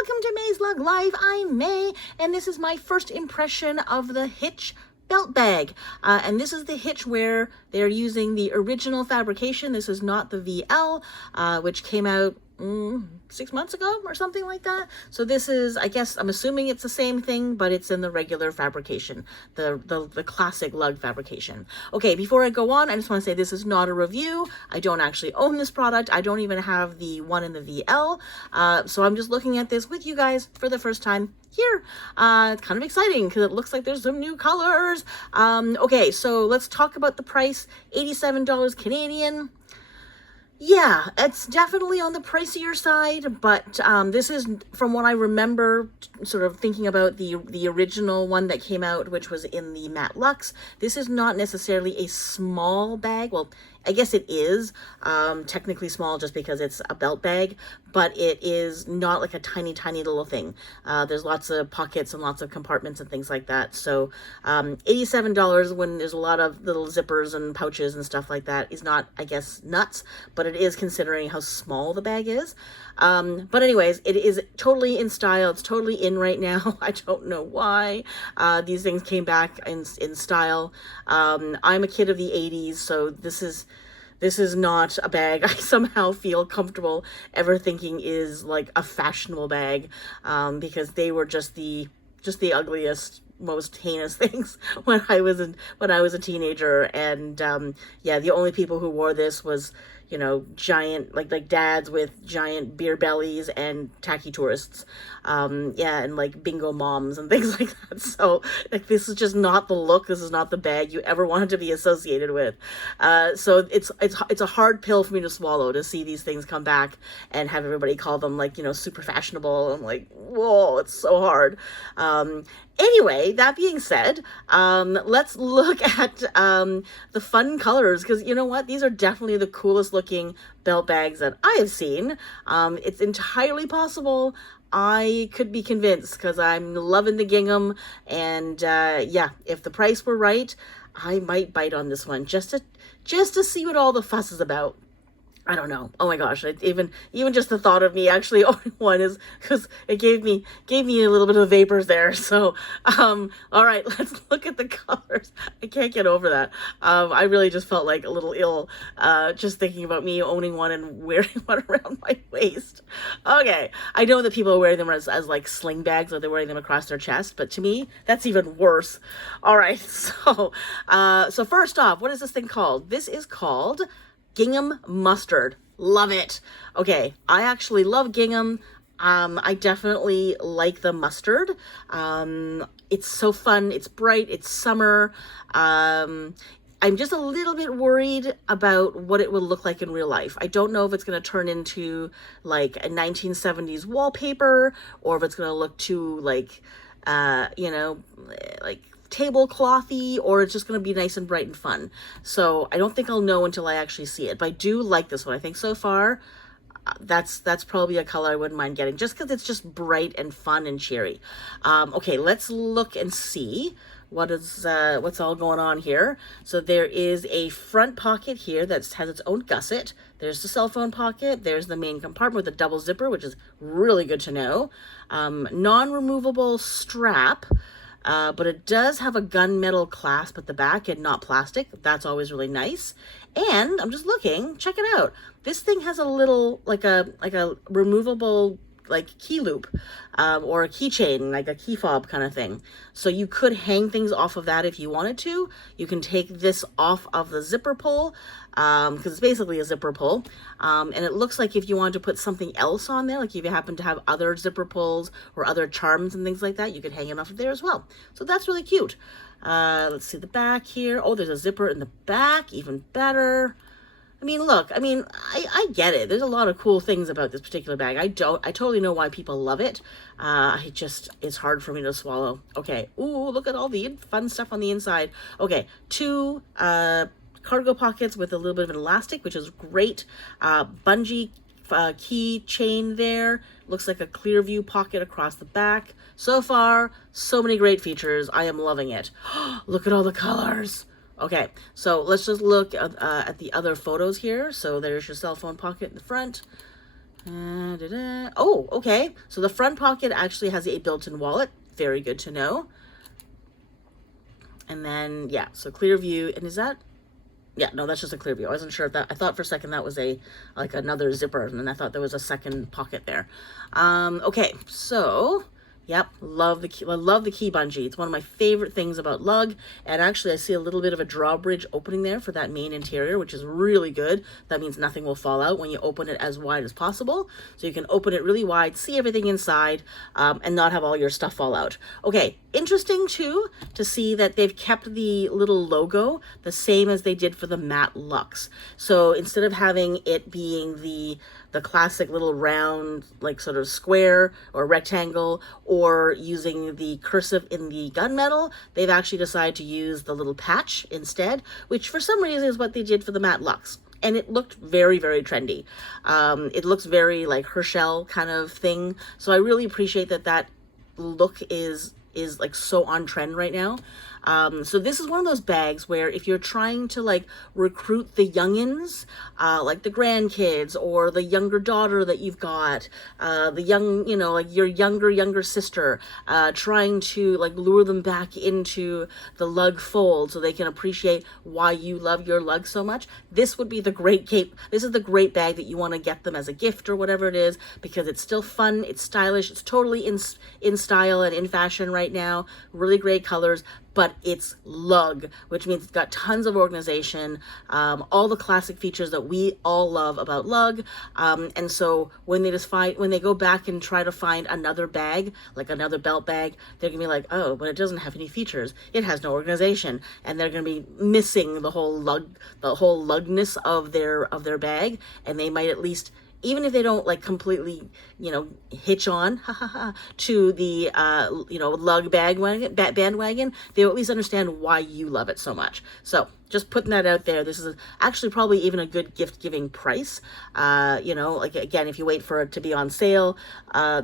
welcome to May's Lug Life. I'm May, and this is my first impression of the Hitch Belt Bag. And this is the Hitch where they're using the original fabrication. This is not the VL, which came out 6 months ago or something like that. So this is, I guess, I'm assuming it's the same thing, but it's in the regular fabrication, the classic lug fabrication. Okay, before I go on, I just want to say this is not a review. I don't actually own this product. I don't even have the one in the VL. So I'm just looking at this with you guys for the first time here. It's kind of exciting because it looks like there's some new colors. Okay, so let's talk about the price. $87 Canadian. Yeah, it's definitely on the pricier side, but this is, from what I remember, sort of thinking about the original one that came out, which was in the Matte Luxe. This is not necessarily a small bag. Well, I guess it is technically small just because it's a belt bag, but it is not like a tiny, tiny little thing. There's lots of pockets and lots of compartments and things like that. So $87 when there's a lot of little zippers and pouches and stuff like that is not, I guess, nuts, but it is considering how small the bag is. But anyways, it is totally in style. It's totally in right now. I don't know why these things came back in style. I'm a kid of the 80s, so this is not a bag I somehow feel comfortable ever thinking is like a fashionable bag, because they were just the ugliest, most heinous things when I was a teenager. And yeah, the only people who wore this was, you know, giant, like dads with giant beer bellies and tacky tourists. Yeah, and like bingo moms and things like that. So like, this is just not the look. This is not the bag you ever wanted to be associated with. So it's a hard pill for me to swallow to see these things come back and have everybody call them, like, you know, super fashionable. I'm like, whoa, it's so hard. Anyway, that being said, let's look at the fun colors, because you know what? These are definitely the coolest looking belt bags that I have seen. It's entirely possible I could be convinced because I'm loving the gingham, and yeah, if the price were right, I might bite on this one just to see what all the fuss is about. I don't know. Oh my gosh! Even just the thought of me actually owning one is, because it gave me a little bit of vapors there. So, all right, let's look at the colors. I can't get over that. I really just felt like a little ill, just thinking about me owning one and wearing one around my waist. Okay, I know that people are wearing them as like sling bags, or they're wearing them across their chest, but to me, that's even worse. All right, so first off, what is this thing called? This is called Gingham Mustard. Love it. Okay, I actually love gingham. I definitely like the mustard. It's so fun. It's bright. It's summer. I'm just a little bit worried about what it will look like in real life. I don't know if it's going to turn into like a 1970s wallpaper, or if it's going to look too like, you know, like tableclothy, or it's just going to be nice and bright and fun. So I don't think I'll know until I actually see it, but I do like this one. I think so far that's probably a color I wouldn't mind getting, just because it's just bright and fun and cheery. Okay, let's look and see what's all going on here. So there is a front pocket here that has its own gusset. There's the cell phone pocket. There's the main compartment with a double zipper, which is really good to know. Non-removable strap. But it does have a gunmetal clasp at the back and not plastic. That's always really nice. And I'm just looking, check it out. This thing has a little, like a removable, like, key loop, or a keychain, like a key fob kind of thing. So you could hang things off of that if you wanted to. You can take this off of the zipper pull, because it's basically a zipper pull. And it looks like if you wanted to put something else on there, like if you happen to have other zipper pulls or other charms and things like that, you could hang it off of there as well. So that's really cute. Let's see the back here. Oh, there's a zipper in the back, even better. I mean, look, I mean, I get it. There's a lot of cool things about this particular bag. I totally know why people love it. It's hard for me to swallow. Okay. Ooh, look at all the fun stuff on the inside. Okay. 2 cargo pockets with a little bit of an elastic, which is great. Bungee key chain there. Looks like a clear view pocket across the back. So far, so many great features. I am loving it. Look at all the colors. Okay, so let's just look at the other photos here. So there's your cell phone pocket in the front. Oh, okay. So the front pocket actually has a built-in wallet. Very good to know. And then, yeah, so clear view. And is that, yeah, no, that's just a clear view. I wasn't sure if that, I thought for a second that was like another zipper, and then I thought there was a second pocket there. Okay, so, yep, love the key bungee. It's one of my favorite things about Lug. And actually I see a little bit of a drawbridge opening there for that main interior, which is really good. That means nothing will fall out when you open it as wide as possible. So you can open it really wide, see everything inside, and not have all your stuff fall out. Okay, interesting too to see that they've kept the little logo the same as they did for the matte Luxe. So instead of having it being the classic little round, like sort of square or rectangle, or using the cursive in the gunmetal, they've actually decided to use the little patch instead, which for some reason is what they did for the matte Luxe. And it looked very, very trendy. It looks very like Herschel kind of thing. So I really appreciate that look is like so on trend right now. So this is one of those bags where if you're trying to like recruit the youngins, like the grandkids or the younger daughter that you've got, the young, you know, like your younger sister, trying to like lure them back into the Lug fold so they can appreciate why you love your Lug so much, this would be the great this is the great bag that you want to get them as a gift or whatever it is, because it's still fun, it's stylish, it's totally in style and in fashion right now, really great colors, but it's Lug, which means it's got tons of organization, all the classic features that we all love about Lug. And so when they go back and try to find another bag, like another belt bag, they're gonna be like, oh, but it doesn't have any features. It has no organization, and they're gonna be missing the whole Lugness of their bag, and they might at least, even if they don't like completely, you know, hitch on to the, you know, Lug bandwagon, they'll at least understand why you love it so much. So just putting that out there. This is actually probably even a good gift giving price. You know, like again, if you wait for it to be on sale,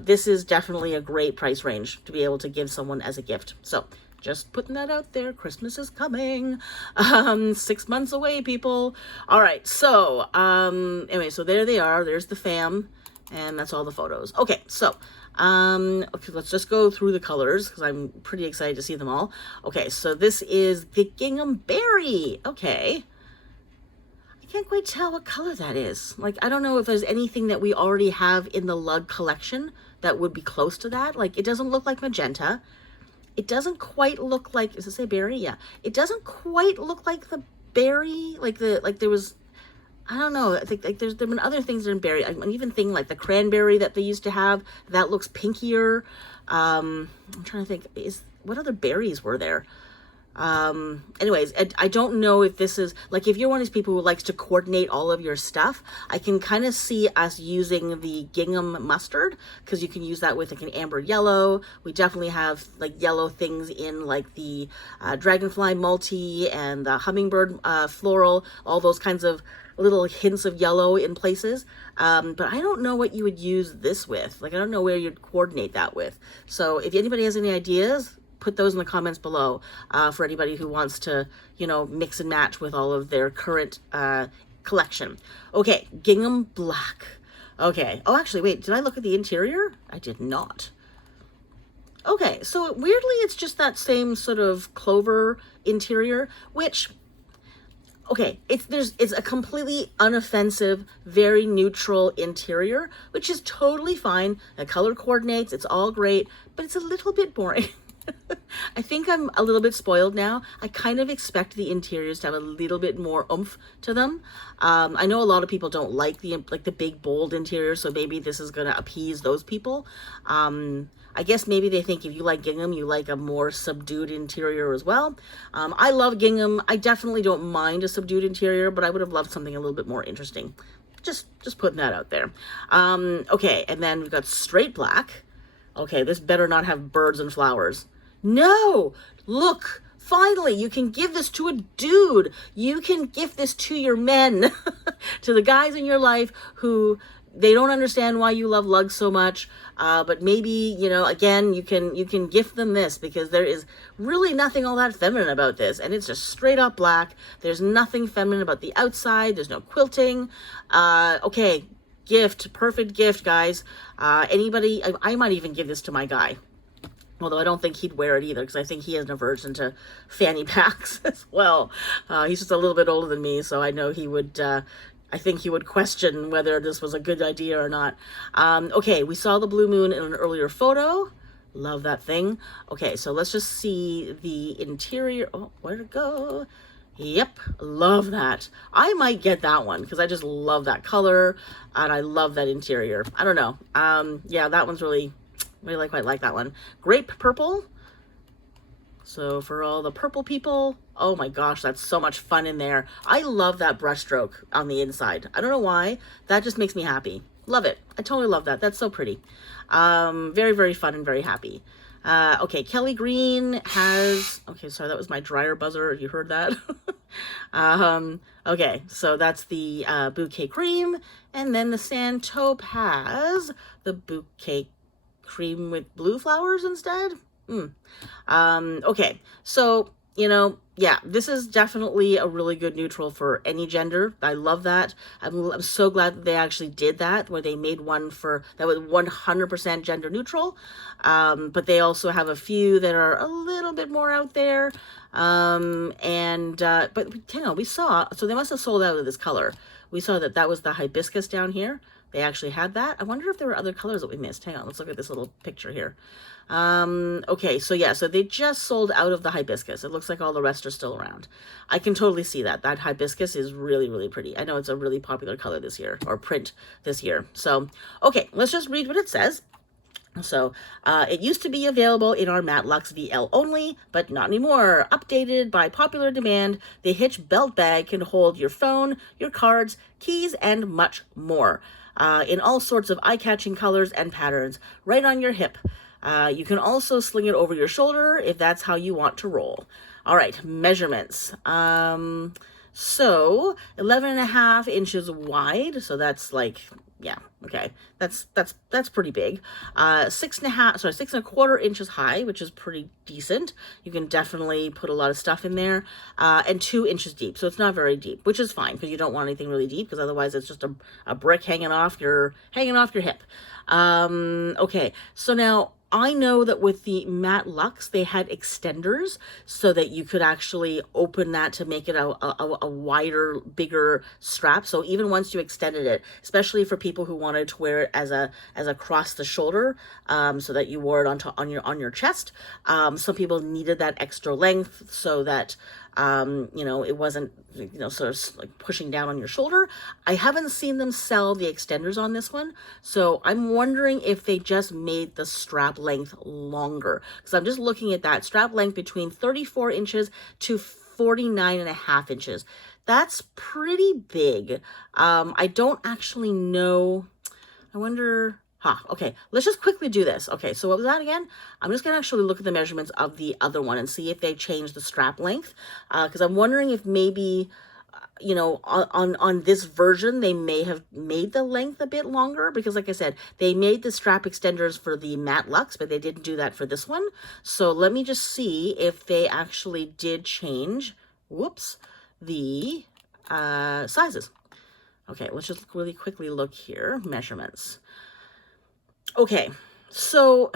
this is definitely a great price range to be able to give someone as a gift. So just putting that out there. Christmas is coming. 6 months away, people. All right. So, anyway, so there they are. There's the fam. And that's all the photos. Okay. So, okay, let's just go through the colors because I'm pretty excited to see them all. Okay. So this is the Gingham Berry. Okay. I can't quite tell what color that is. Like, I don't know if there's anything that we already have in the Lug collection that would be close to that. Like, it doesn't look like magenta. It doesn't quite look like, does it say berry? Yeah. It doesn't quite look like the berry, like there was, I don't know. I think like there've been other things that are in berry. I'm even thinking like the cranberry that they used to have, that looks pinkier. I'm trying to think, what other berries were there? Anyways, I don't know if this is, like, if you're one of these people who likes to coordinate all of your stuff, I can kind of see us using the gingham mustard, because you can use that with like an amber yellow. We definitely have like yellow things in like the dragonfly multi and the hummingbird floral, all those kinds of little hints of yellow in places. But I don't know what you would use this with. Like, I don't know where you'd coordinate that with. So if anybody has any ideas, put those in the comments below for anybody who wants to, you know, mix and match with all of their current collection. Okay, gingham black. Okay. Oh, actually, wait, did I look at the interior? I did not. Okay, so weirdly, it's just that same sort of clover interior, which, okay, it's a completely unoffensive, very neutral interior, which is totally fine. The color coordinates, it's all great, but it's a little bit boring. I think I'm a little bit spoiled now. I kind of expect the interiors to have a little bit more oomph to them. I know a lot of people don't like the big bold interior, so maybe this is gonna appease those people. I guess maybe they think if you like gingham, you like a more subdued interior as well. I love gingham. I definitely don't mind a subdued interior, but I would have loved something a little bit more interesting. Just putting that out there. Okay, and then we've got straight black. Okay, this better not have birds and flowers. No! Look! Finally, you can give this to a dude. You can gift this to your men. To the guys in your life who, they don't understand why you love Lug so much. But maybe, you know, again, you can gift them this, because there is really nothing all that feminine about this. And it's just straight up black. There's nothing feminine about the outside. There's no quilting. Okay, gift, perfect gift, guys. Anybody, I might even give this to my guy. Although I don't think he'd wear it either, because I think he has an aversion to fanny packs as well. He's just a little bit older than me, so I know he would, I think he would question whether this was a good idea or not. Okay, we saw the blue moon in an earlier photo. Love that thing. Okay, so let's just see the interior. Oh, where'd it go? Yep, love that. I might get that one because I just love that color and I love that interior. I don't know. Yeah, that one's really quite like that one. Grape purple. So for all the purple people, oh my gosh, that's so much fun in there. I love that brushstroke on the inside. I don't know why. That just makes me happy. Love it. I totally love that. That's so pretty. Very, very fun and very happy. Okay, Kelly Green has, okay, sorry, that was my dryer buzzer. You heard that? Okay, so that's the bouquet cream. And then the Sandtaupe has the bouquet cream with blue flowers instead. Okay, so, you know, yeah, this is definitely a really good neutral for any gender. I love that. I'm so glad that they actually did that, where they made one for that was 100% gender neutral. But they also have a few that are a little bit more out there. But you know, we saw, so they must have sold out of this color. We saw that that was the hibiscus down here. They actually had that. I wonder if there were other colors that we missed. Hang on, let's look at this little picture here. Okay, so yeah, so they just sold out of the hibiscus. It looks like all the rest are still around. I can totally see that. That hibiscus is really, really pretty. I know it's a really popular color this year, or print this year. So, okay, let's just read what it says. So, it used to be available in our Matte Luxe VL only, but not anymore. Updated by popular demand, the Hitch Belt Bag can hold your phone, your cards, keys, and much more. In all sorts of eye-catching colors and patterns, right on your hip. You can also sling it over your shoulder if that's how you want to roll. All right, measurements. So 11.5 inches wide. So that's like, yeah, okay. That's pretty big. 6.25 inches high, which is pretty decent. You can definitely put a lot of stuff in there. And 2 inches deep. So it's not very deep, which is fine because you don't want anything really deep because otherwise it's just a brick hanging off your hip. Okay, so now I know that with the Matte Luxe, they had extenders so that you could actually open that to make it a wider, bigger strap. So even once you extended it, especially for people who wanted to wear it as a across the shoulder, so that you wore it on your chest. Some people needed that extra length so that you know, it wasn't, you know, sort of like pushing down on your shoulder. I haven't seen them sell the extenders on this one. So I'm wondering if they just made the strap length longer. Because I'm just looking at that strap length between 34 inches to 49.5 inches. That's pretty big. I don't actually know. I wonder... Okay, let's just quickly do this. Okay, so what was that again? I'm just gonna actually look at the measurements of the other one and see if they changed the strap length. Because I'm wondering if maybe, you know, on this version, they may have made the length a bit longer. Because like I said, they made the strap extenders for the Matte Luxe, but they didn't do that for this one. So let me just see if they actually did change, whoops, the sizes. Okay, let's just really quickly look here, measurements. Okay, so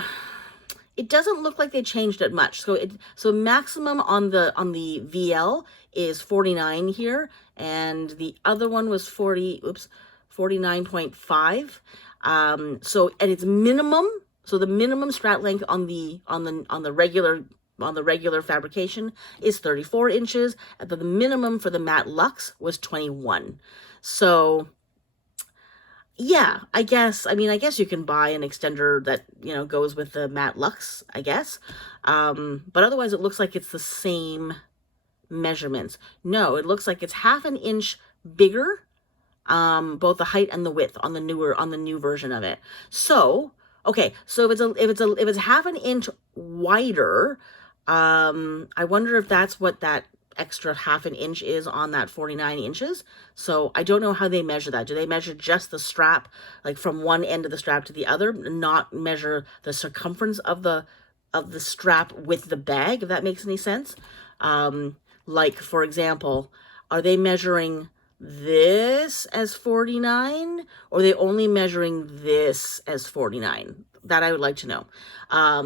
it doesn't look like they changed it much. So maximum on the VL is 49 here, and the other one was 49.5. So and it's minimum. So the minimum strap length on the regular fabrication is 34 inches, but the minimum for the Matte Luxe was 21. So yeah, I guess you can buy an extender that, you know, goes with the Matte Luxe, I guess. But otherwise it looks like it's the same measurements. No, it looks like it's 1/2 inch bigger, both the height and the width on the new version of it. So, okay, so if it's 1/2 inch wider, I wonder if that's what that extra 1/2 inch is on that 49 inches. So I don't know how they measure that. Do they measure just the strap, like from one end of the strap to the other, not measure the circumference of the strap with the bag, if that makes any sense? Like, for example, are they measuring this as 49, or are they only measuring this as 49? That I would like to know.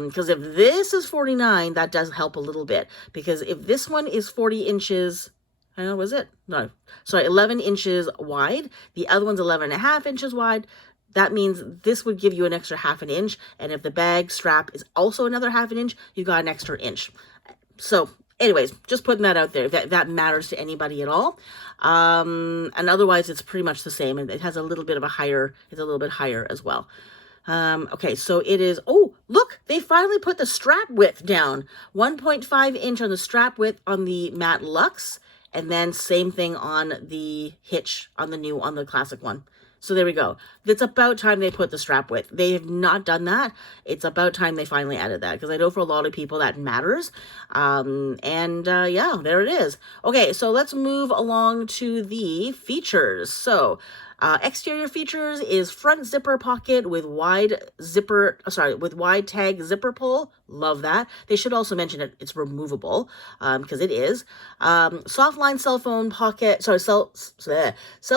Because if this is 49, that does help a little bit. Because if this one is 40 inches, I don't know, was it? No, sorry, 11 inches wide. The other one's 11.5 inches wide. That means this would give you an extra half an inch. And if the bag strap is also another half an inch, you got an extra inch. So anyways, just putting that out there, if that matters to anybody at all. And otherwise it's pretty much the same. And it has a little bit of a higher, it's a little bit higher as well. Okay, so it is, oh, look, they finally put the strap width down. 1.5 inch on the strap width on the matte Luxe, and then same thing on the Hitch, on the classic one. So there we go. It's about time they put the strap width. They have not done that. It's about time they finally added that, because I know for a lot of people that matters. Yeah, there it is. Okay, so let's move along to the features. So exterior features is front zipper pocket with wide tag zipper pull. Love that. They should also mention it's removable, because it is. Soft line cell phone pocket, cell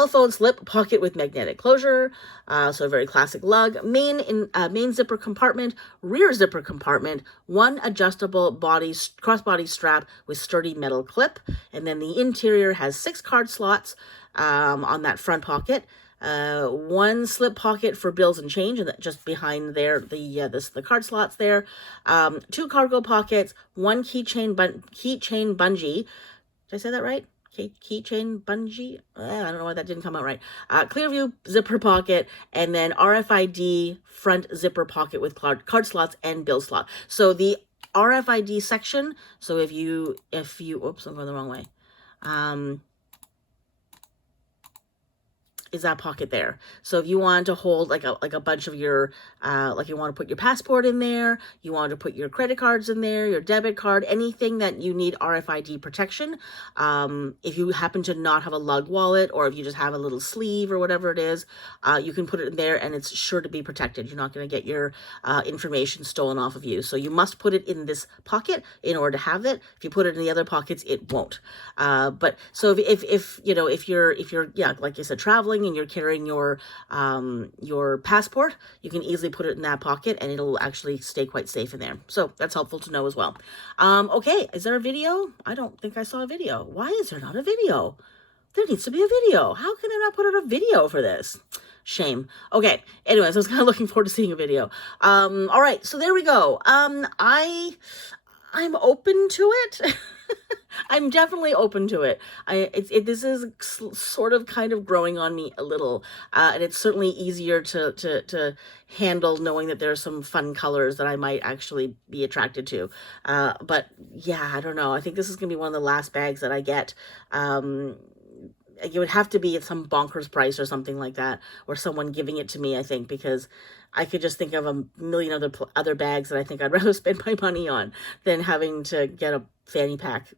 phone slip pocket with magnetic closure. So a very classic Lug. Main zipper compartment, rear zipper compartment, one adjustable crossbody strap with sturdy metal clip, and then the interior has 6 card slots on that front pocket. One slip pocket for bills and change, and just behind there, the card slots there. 2 cargo pockets, one keychain bungee. Did I say that right? Keychain bungee? I don't know why that didn't come out right. Clear view zipper pocket, and then RFID front zipper pocket with card slots and bill slot. So the RFID section, so if you, oops, I'm going the wrong way. Is that pocket there. So if you want to hold like a bunch of your, like you want to put your passport in there, you want to put your credit cards in there, your debit card, anything that you need RFID protection. If you happen to not have a Lug wallet, or if you just have a little sleeve or whatever it is, you can put it in there and it's sure to be protected. You're not going to get your information stolen off of you. So you must put it in this pocket in order to have it. If you put it in the other pockets, it won't. But so if you know, if you're, yeah, like I said, traveling and you're carrying your passport, you can easily put it in that pocket and it'll actually stay quite safe in there. So that's helpful to know as well. Okay, is there a video? I don't think I saw a video. Why is there not a video? There needs to be a video. How can I not put out a video for this? Shame. Okay, anyways, I was kind of looking forward to seeing a video. All right, so there we go. I'm open to it. I'm definitely open to it. This is sort of kind of growing on me a little, and it's certainly easier to handle knowing that there are some fun colors that I might actually be attracted to. But yeah, I don't know. I think this is gonna be one of the last bags that I get. It would have to be at some bonkers price or something like that, or someone giving it to me, I think, because I could just think of a million other bags that I think I'd rather spend my money on than having to get a fanny pack.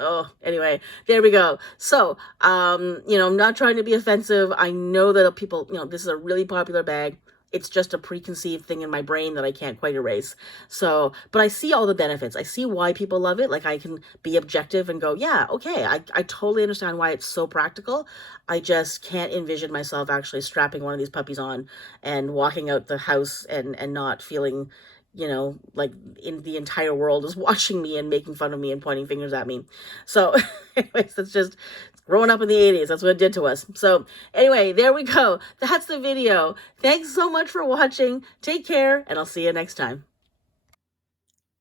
Oh, anyway, there we go. So, you know, I'm not trying to be offensive. I know that people, you know, this is a really popular bag. It's just a preconceived thing in my brain that I can't quite erase. So, but I see all the benefits. I see why people love it. Like, I can be objective and go, yeah, okay, I totally understand why it's so practical. I just can't envision myself actually strapping one of these puppies on and walking out the house and not feeling, you know, like the entire world is watching me and making fun of me and pointing fingers at me. So anyways, that's just growing up in the 80s. That's what it did to us. So anyway, there we go. That's the video. Thanks so much for watching. Take care, and I'll see you next time.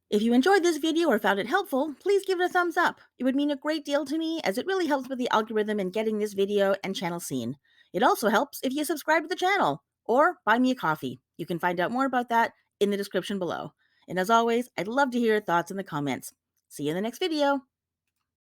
If you enjoyed this video or found it helpful, please give it a thumbs up. It would mean a great deal to me, as it really helps with the algorithm in getting this video and channel seen. It also helps if you subscribe to the channel or buy me a coffee. You can find out more about that in the description below. And as always, I'd love to hear your thoughts in the comments. See you in the next video.